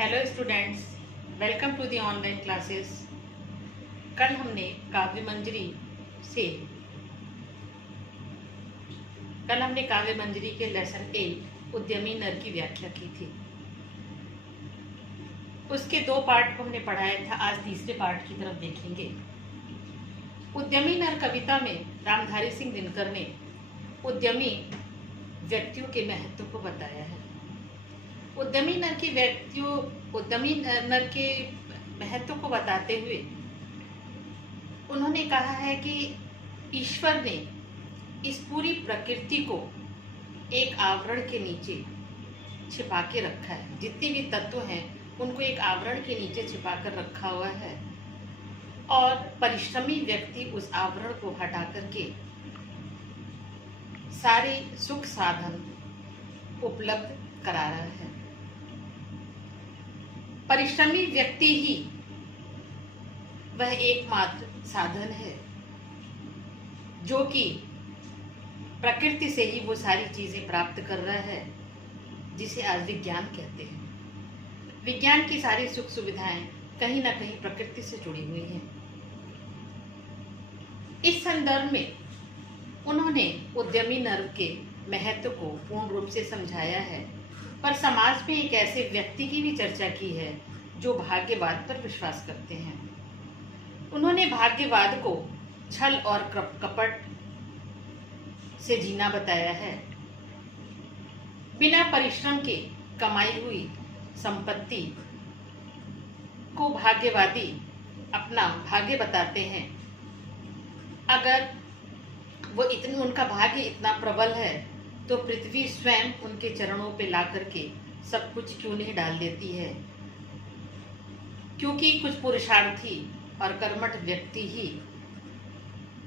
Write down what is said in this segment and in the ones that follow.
Hello students, welcome to the online classes. कल हमने से काव्य मंजरी के लेसन 8 उद्यमी नर की व्याख्या की थी। उसके 2 पार्ट को हमने पढ़ाया था। आज तीसरे पार्ट की तरफ देखेंगे। उद्यमी नर कविता में रामधारी सिंह दिनकर ने उद्यमी व्यक्तियों के महत्व को बताया है। उद्यमी नर के महत्व को बताते हुए उन्होंने कहा है कि ईश्वर ने इस पूरी प्रकृति को एक आवरण के नीचे छिपा के रखा है। जितने भी तत्व हैं उनको एक आवरण के नीचे छिपा कर रखा हुआ है और परिश्रमी व्यक्ति उस आवरण को हटा करके सारे सुख साधन उपलब्ध करा रहा है। परिश्रमी व्यक्ति ही वह एकमात्र साधन है जो कि प्रकृति से ही वो सारी चीजें प्राप्त कर रहा है, जिसे आज विज्ञान कहते हैं। विज्ञान की सारी सुख सुविधाएं कहीं ना कहीं प्रकृति से जुड़ी हुई हैं। इस संदर्भ में उन्होंने उद्यमी नर के महत्व को पूर्ण रूप से समझाया है, पर समाज में एक ऐसे व्यक्ति की भी चर्चा की है जो भाग्यवाद पर विश्वास करते हैं। उन्होंने भाग्यवाद को छल और कपट से जीना बताया है। बिना परिश्रम के कमाई हुई संपत्ति को भाग्यवादी अपना भाग्य बताते हैं। अगर उनका भाग्य इतना प्रबल है तो पृथ्वी स्वयं उनके चरणों पे ला करके सब कुछ क्यों नहीं डाल देती है, क्योंकि कुछ पुरुषार्थी और कर्मठ व्यक्ति ही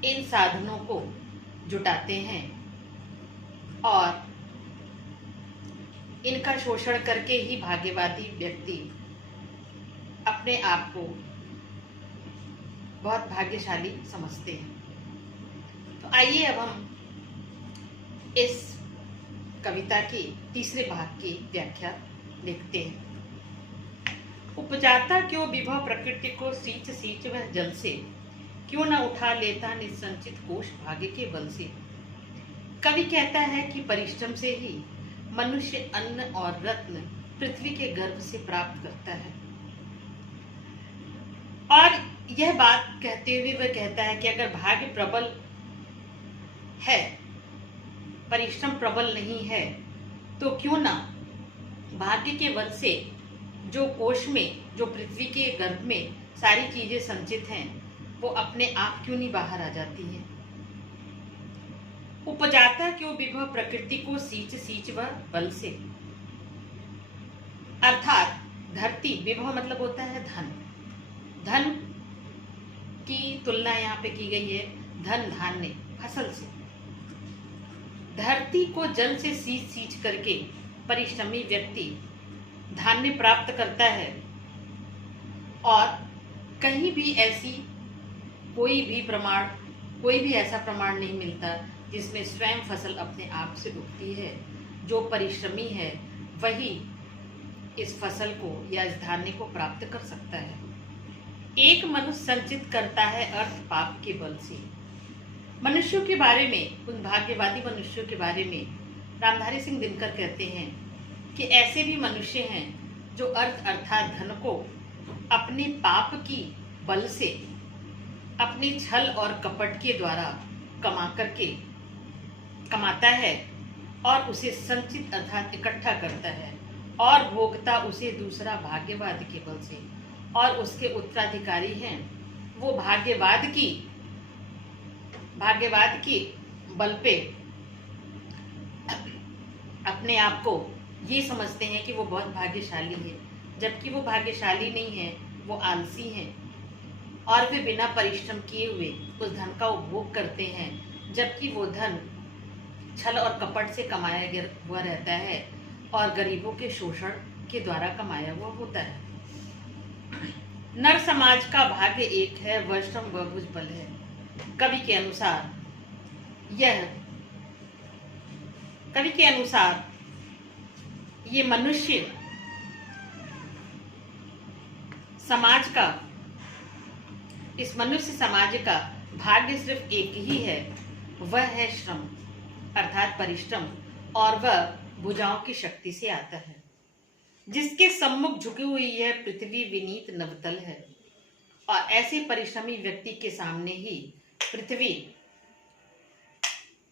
इन साधनों को जुटाते हैं और इनका शोषण करके ही भाग्यवादी व्यक्ति अपने आप को बहुत भाग्यशाली समझते हैं। तो आइए अब हम इस कविता की तीसरे भाग की व्याख्या देखते हैं। उपजाता क्यों विभव प्रकृति को सींच सींच वह जल से, क्यों न उठा लेता निसंचित कोष भाग्य के बल से। कवि कहता है कि परिश्रम से ही मनुष्य अन्न और रत्न पृथ्वी के गर्भ से प्राप्त करता है। और यह बात कहते हुए वह कहता है कि अगर भाग्य प्रबल है, परिश्रम प्रबल नहीं है, तो क्यों ना भाग्य के बल से जो कोश में, जो पृथ्वी के गर्भ में सारी चीजें संचित हैं, वो अपने आप क्यों नहीं बाहर आ जाती हैं। उपजाता क्यों विभव प्रकृति को सींच सींच व बल से, अर्थात धरती, विभव मतलब होता है धन। धन की तुलना यहाँ पे की गई है धन धान्य फसल से। धरती को जल से सींच सींच करके परिश्रमी व्यक्ति धान्य प्राप्त करता है और कहीं भी कोई भी ऐसा प्रमाण नहीं मिलता जिसमें स्वयं फसल अपने आप से उगती है। जो परिश्रमी है वही इस फसल को या इस धान्य को प्राप्त कर सकता है। एक मनुष्य संचित करता है अर्थ पाप के बल से। मनुष्यों के बारे में, उन भाग्यवादी मनुष्यों के बारे में रामधारी सिंह दिनकर कहते हैं कि ऐसे भी मनुष्य हैं जो अर्थ अर्थात धन को अपने पाप की बल से, अपने छल और कपट के द्वारा कमाता है और उसे संचित अर्थात इकट्ठा करता है और भोगता उसे दूसरा भाग्यवाद के बल से, और उसके उत्तराधिकारी हैं वो भाग्यवाद की बल पे अपने आप को ये समझते हैं कि वो बहुत भाग्यशाली है, जबकि वो भाग्यशाली नहीं है, वो आलसी हैं और वे बिना परिश्रम किए हुए उस धन का उपभोग करते हैं, जबकि वो धन छल और कपट से कमाया हुआ रहता है और गरीबों के शोषण के द्वारा कमाया हुआ होता है। नर समाज का भाग्य एक है, वह श्रम व भुजबल है। कवि के अनुसार ये मनुष्य समाज का, इस मनुष्य समाज का भाग्य सिर्फ एक ही है, वह है श्रम अर्थात परिश्रम, और वह भुजाओं की शक्ति से आता है। जिसके सम्मुख झुकी हुई यह पृथ्वी विनीत नवतल है, और ऐसे परिश्रमी व्यक्ति के सामने ही पृथ्वी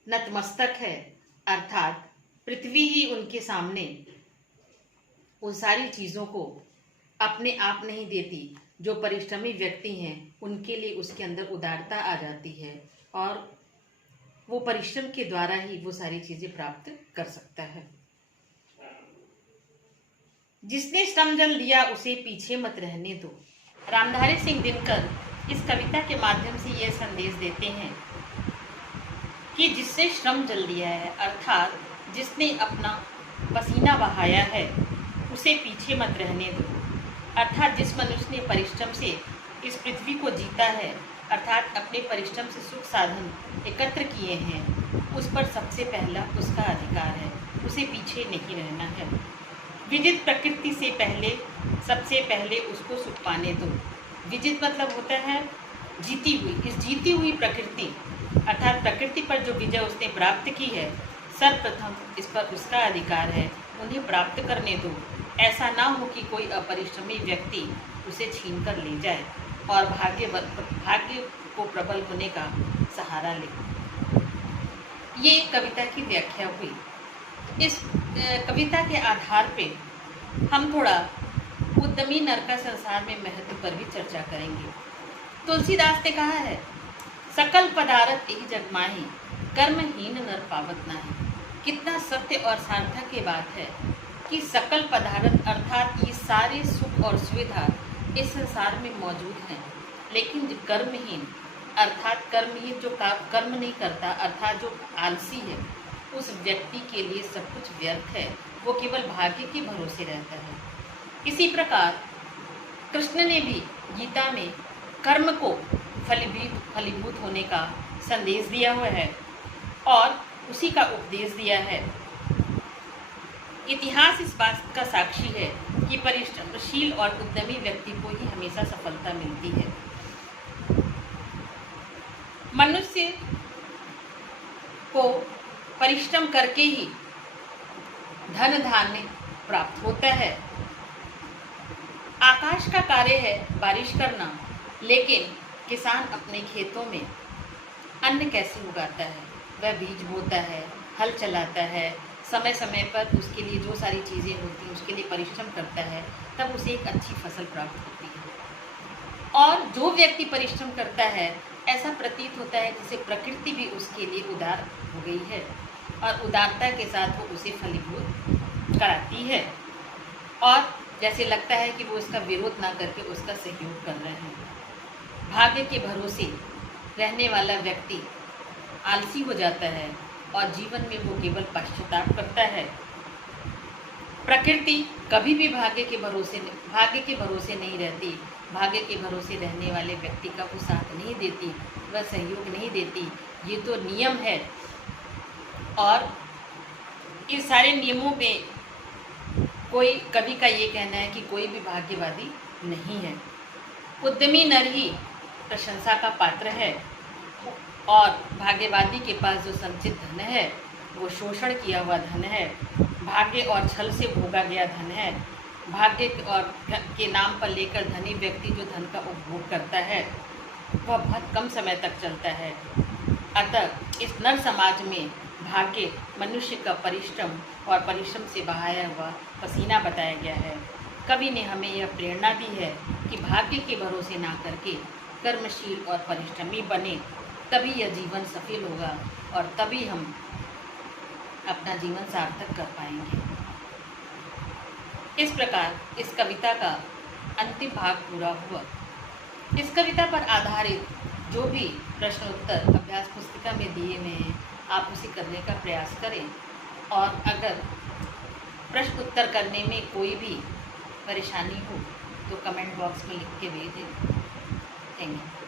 नतमस्तक है, अर्थात पृथ्वी ही उनके सामने उन सारी चीजों को अपने आप नहीं देती। जो परिश्रमी व्यक्ति हैं उनके लिए उसके अंदर उदारता आ जाती है, और वो परिश्रम के द्वारा ही वो सारी चीजें प्राप्त कर सकता है। जिसने श्रम जल दिया उसे पीछे मत रहने दो। रामधारी सिंह दिनकर इस कविता के माध्यम से यह संदेश देते हैं कि जिसने श्रम जल दिया है, अर्थात जिसने अपना पसीना बहाया है, उसे पीछे मत रहने दो। अर्थात जिस मनुष्य ने परिश्रम से इस पृथ्वी को जीता है, अर्थात अपने परिश्रम से सुख साधन एकत्र किए हैं, उस पर सबसे पहला उसका अधिकार है, उसे पीछे नहीं रहना है। विजित प्रकृति से पहले सबसे पहले उसको सुख पाने दो। विजित मतलब होता है जीती हुई। इस जीती हुई प्रकृति अर्थात प्रकृति पर जो विजय उसने प्राप्त की है, सर्वप्रथम इस पर उसका अधिकार है, उन्हें प्राप्त करने दो। ऐसा ना हो कि कोई अपरिश्रमी व्यक्ति उसे छीन कर ले जाए और भाग्य को प्रबल होने का सहारा ले। ये कविता की व्याख्या हुई। इस कविता के आधार पे हम थोड़ा उद्यमी नर का संसार में महत्व पर भी चर्चा करेंगे। तुलसीदास ने कहा है, सकल पदारथ यही जग माही, कर्महीन नर पावत नाही। कितना सत्य और सार्थक ये बात है कि सकल पदार्थ अर्थात ये सारे सुख और सुविधा इस संसार में मौजूद हैं, लेकिन जो कर्महीन अर्थात कर्महीन जो कर्म नहीं करता अर्थात जो आलसी है, उस व्यक्ति के लिए सब कुछ व्यर्थ है, वो केवल भाग्य के भरोसे रहता है। इसी प्रकार कृष्ण ने भी गीता में कर्म को फलीभूत होने का संदेश दिया हुआ है और उसी का उपदेश दिया है। इतिहास इस बात का साक्षी है कि परिश्रमशील और उद्यमी व्यक्ति को ही हमेशा सफलता मिलती है। मनुष्य को परिश्रम करके ही धन धान्य प्राप्त होता है। आकाश का कार्य है बारिश करना, लेकिन किसान अपने खेतों में अन्न कैसे उगाता है? वह बीज बोता है, हल चलाता है, समय समय पर उसके लिए जो सारी चीज़ें होती हैं उसके लिए परिश्रम करता है, तब उसे एक अच्छी फसल प्राप्त होती है। और जो व्यक्ति परिश्रम करता है, ऐसा प्रतीत होता है जैसे प्रकृति भी उसके लिए उदार हो गई है और उदारता के साथ वो उसे फलीभूत कराती है, और जैसे लगता है कि वो उसका विरोध ना करके उसका सहयोग कर रहे हैं। भाग्य के भरोसे रहने वाला व्यक्ति आलसी हो जाता है और जीवन में वो केवल पश्चाताप करता है। प्रकृति कभी भी भाग्य के भरोसे नहीं रहती। भाग्य के भरोसे रहने वाले व्यक्ति का वो साथ नहीं देती, वह सहयोग नहीं देती। ये तो नियम है, और इन सारे नियमों में कोई कवि का ये कहना है कि कोई भी भाग्यवादी नहीं है। उद्यमी नर ही प्रशंसा का पात्र है, और भाग्यवादी के पास जो संचित धन है वो शोषण किया हुआ धन है, भाग्य और छल से भोगा गया धन है। भाग्य और के नाम पर लेकर धनी व्यक्ति जो धन का उपभोग करता है वह बहुत कम समय तक चलता है। अतः इस नर समाज में भाग्य मनुष्य का परिश्रम से बहाया हुआ पसीना बताया गया है। कवि ने हमें यह प्रेरणा दी है कि भाग्य के भरोसे ना करके कर्मशील और परिश्रमी बने, तभी यह जीवन सफल होगा और तभी हम अपना जीवन सार्थक कर पाएंगे। इस प्रकार इस कविता का अंतिम भाग पूरा हुआ। इस कविता पर आधारित जो भी प्रश्न उत्तर अभ्यास पुस्तिका में दिए हुए हैं, आप उसे करने का प्रयास करें, और अगर प्रश्न उत्तर करने में कोई भी परेशानी हो तो कमेंट बॉक्स में लिख के भेजें। Thank you.